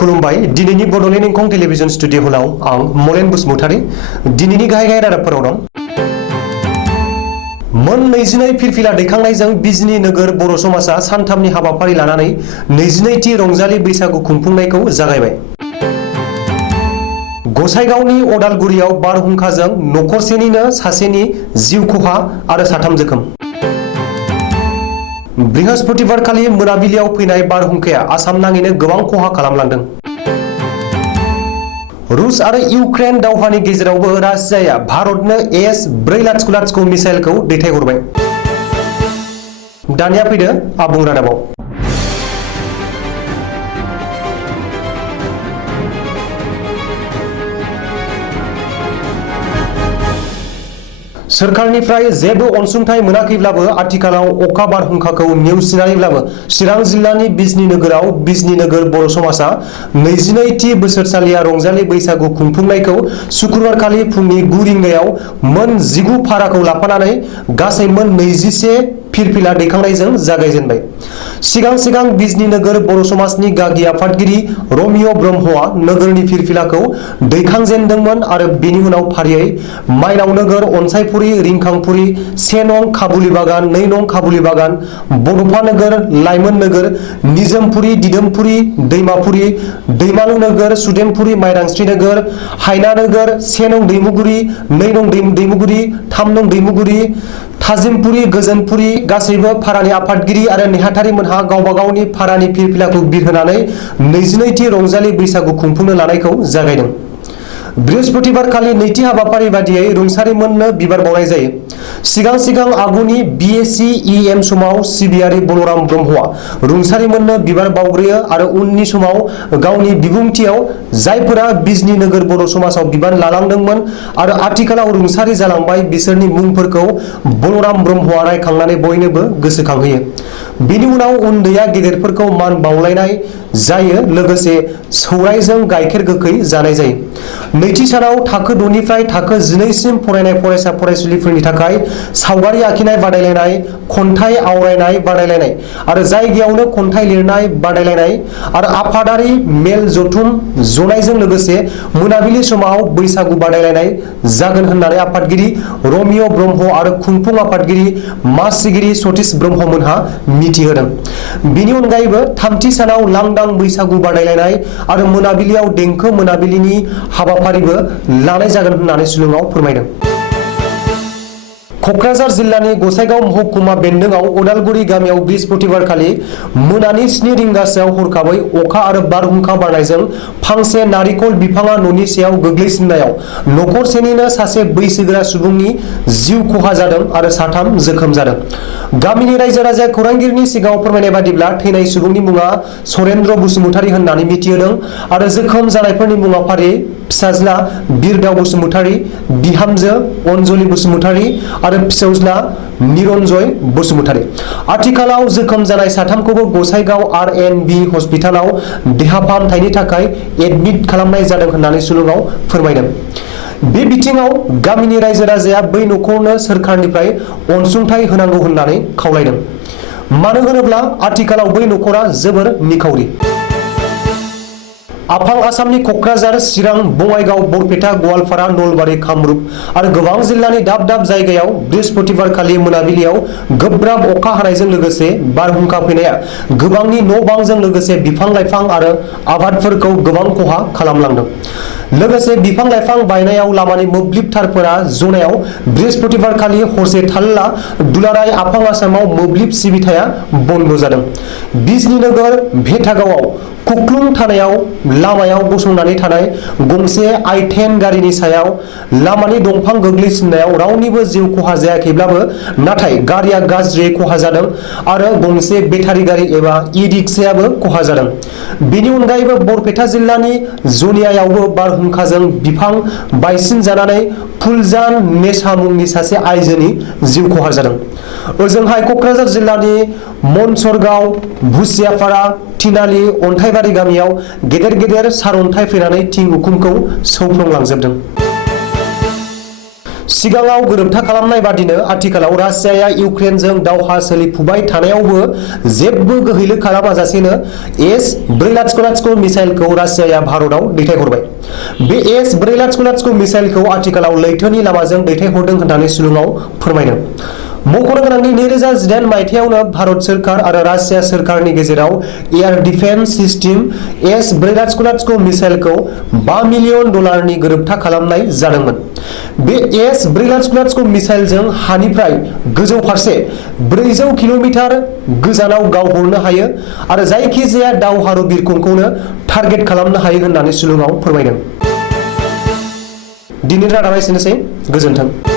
खुलुमबाय दिनैनि Bodoland इंखं television studio हलाव आं मलेन बसुमतारी दिनैनि गाहाय रादाबफोराव दं। मोन 22 फिरफिला दैखांनायजों बिजनी नोगोर बर' समाजा सानथामनि हाबाफारि लानानै 22थि रंजालि बैसागु खुंफुंनायखौ जागायबाय। गसाइगावनि अदालगुरियाव बारहुंखाजों नखरसेनिनो सासेनि जिउ खहा आरो साथाम जोखोम। बृहस्पतिबारखालि मोनाबिलियाव फैनाय बारहुंखाया आसाम नाङैनो गोबां खहा खालामलांदों। रूस आरो इउक्रेन दावहानि गेजेरावबो रासियाया भारतनो S-400 मिसाइलखौ दैथायहरबाय। दानिया फैदो आबुं रादाबाव। सोरखारनिफ्राय जेबो अनसुंथाइ मोनाखैब्लाबो आथिखालाव अखा बारहुंखाखौ नेवसिनानैब्लाबो चिरां जिल्लानि बिजनी नोगोराव बिजनी नोगोर बर' समाजा 22थि बोसोरसालिया रंजालि बैसागु खुंफुंनायखौ शुक्रबारखालि फुंनि 9 रिंगायाव मोन 19 फाराखौ लाफानानै गासै मोन 21 फिरफिला दैखांनायजों जागायजेनबाय। सिगां बिजनी नोगोर बर' समाजनि गागि आफादगिरि रमिय' ब्रह्मआ नोगोरनि फिरफिलाखौ दैखांजेनदोंमोन आरो बेनि उनाव फारियै माइनाव नोगोर, अनसायपुरी, रिंखांपुरी, 1 नं खाबुली बागान, 2 नं खाबुली बागान, बड'फा नोगोर, लाइमोन नोगोर, निजोमपुरी, दिदोमपुरी, दैमापुरी, दैमालु नोगोर, सुदेमपुरी, माइदांस्रि नोगोर, हायना नोगोर, 1 नं दैमुगुरी, 2 नं दैमुगुरी, 3 नं दैमुगुरी, थाजिमपुरी, गोजोनपुरी गासैबो फारानि आफादगिरि आरो नेहाथारि मोनहा गावबा गावनि फारानि फिरफिलाखौ बिरहोनानै 22थि रंजालि बैसागु खुंफुंनो लानायखौ जागायदों। बृहस्पतिबारखालि नैथि हाबाफारि बादियै रुंसारि मोननो बिबार बावनाय जायो। सिगां आगुनि BSc EM समाव सिबियारि बलराम ब्रह्मआ रुंसारि मोननो बिबार बावग्रोयो आरो उननि समाव गावनि बिबुंथियाव जायफोरा बिजनी नोगोर बर' समाजाव बिबान लालांदोंमोन आरो आथिखालाव रुंसारि जालांबाय बिसोरनि मुंफोरखौ बलराम ब्रह्मआ रायखांनानै बयनोबो गोसोखांहोयो। बेनि उनाव उन्दैया गेदेरफोरखौ मान बावलायनाय जायो, लोगोसे सौरायजों गाइखेर गोखै जानाय जायो। नैथि सानाव थाखो 6 निफ्राय थाखो 12 सिम फरायनाय फरायसा फरायसुलिफोरनि थाखाय सावगारि आखिनाय बादायलायनाय, खन्थाइ आवरायनाय बादायलायनाय आरो जायगायावनो खन्थाइ लिरनाय बादायलायनाय आरो आफादारि मेल जथुम जनायजों लोगोसे मोनाबिलि समाव बैसागु बादायलायनाय जागोन होननानै आफादगिरि रमिय' ब्रह्म आरो खुंफुं आफादगिरि मासिगिरि सतीश ब्रह्ममोनहा मिथिहोदों। बेनि अनगायैबो थामथि सानाव लांदां बैसागु बादायलायनाय आरो मोनाबिलियाव देंखो मोनाबिलिनि हाबाफारिबो लानाय जागोन होननानै शिलंआव फोरमायदों। क'क्राझार जिल्लानि गसाइगाव महकुमा बेन्दोंआव अदालगुरि गामियाव बृहस्पतिबारखालि मोनानि 7 रिंगासोआव हरखाबै अखा आरो बारहुंखा बारनायजों फांसे नारिखल बिफाङा न'नि सायाव गोग्लैसिननायाव नखरसेनिनो सासे बैसोगोरा सुबुंनि जिउ खहा जादों आरो साथाम जोखोम जादों। गामिनि रायजो राजाया खौरांगिरिनि सिगाङाव फोरमायनाय बादिब्ला थैनाय सुबुंनि मुङा सरेन्द्र बसुमतारी होननानै मिथिहोदों आरो जोखोम जानायफोरनि मुङा फारियै फिसाज्ला बिरदाव बसुमतारी, बिहामजो अनजलि बसुमतारी आरो फिसौज्ला निरन्जय बसुमतारी। आथिखालाव जोखोम जानाय साथामखौबो गसाइगाव RNB हस्पिटालाव देहा फाहामथायनि थाखाय एडमिट खालामनाय जादों होननानै शिलंआव फोरमायदों। बे बिथिङाव गामिनि रायजो राजाया बै नखरनो सोरखारनिफ्राय अनसुंथाइ होनांगौ होननानै खावलायदों। मानो होनोब्ला आथिखालाव बै नखरा जोबोर निखावरि। आफां आसामनि क'क्राझार, चिरां, बङाइगाव, बरपेटा, गवालपारा, नलबारि, कामरुप आरो गोबां जिल्लानि दाब जायगायाव बृहस्पतिबारखालि मोनाबिलियाव गोब्राब अखा हानायजों लोगोसे बारहुंखा फैनाया गोबांनि न' बांजों लोगोसे बिफां लाइफां आरो आबादफोरखौ गोबां खहा खालामलांदों। लोगोसे बिफां लाइफां बायनायाव लामानि मोब्लिब थारफोरा जनायाव बृहस्पतिबारखालि हरसे थाल्ला दुलाराय आफां आसामाव मोब्लिब सिबिथाया बन्द जादों। बिजनी नोगोर भेटागावआव खुख्लुं थानायाव लामायाव गसंनानै थानाय गंसे I-10 गारिनि सायाव लामानि दंफां गोग्लैसिननायाव रावनिबो जिउ खहा जायाखैब्लाबो नाथाय गारिया गाज्रियै खहा जादों आरो गंसे बेटारि गारि एबा ई-रिक्सायाबो खहा जादों। बेनि अनगायैबो बरपेटा जिल्लानि जनियायावबो बारहुंखाजों बिफां बायसिन जानानै फुलजान नेसा मुंनि सासे आइजोनि जिउ खहा जादों। ओजोंहाय क'क्राझार जिल्लानि मनसरगाव, भुसियापारा, थिनालि, अन्थाइबारि गामियाव गेदेर सारअन्थाइ फैनानै थिं उखुमखौ सौफ्लंलांजोबदों। सिगाङाव गोरोबथा खालामनाय बादिनो आथिखालाव रासियाया इउक्रेनजों दावहा सोलिफुबाय थानायावबो जेबो गोहैलो खालामाजासेनो S-400 मिसाइलखौ रासियाया भारतआव दैथायहरबाय। बे S-400 मिसाइलखौ आथिखालाव लैथोनि लामाजों दैथायहरदों होननानै सुलुङाव फोरमायदों। मख'नो गोनांदि 2018 मायथाइयावनो भारत सोरखार आरो रासिया सोरखारनि गेजेराव air defence system S-400 मिसाइलखौ $5 million गोरोबथा खालामनाय जादोंमोन। बे S-400 मिसाइलजों हानिफ्राय गोजौ फारसे 400 किल'मिटार गोजानाव गावहरनो हायो आरो जायखिजाया दावहारु बिरखंखौनो टारगेट खालामनो हायो होननानै सुलुङाव फोरमायदों। दिनैनि रादाबा एसेनोसै। गोजोन्थों।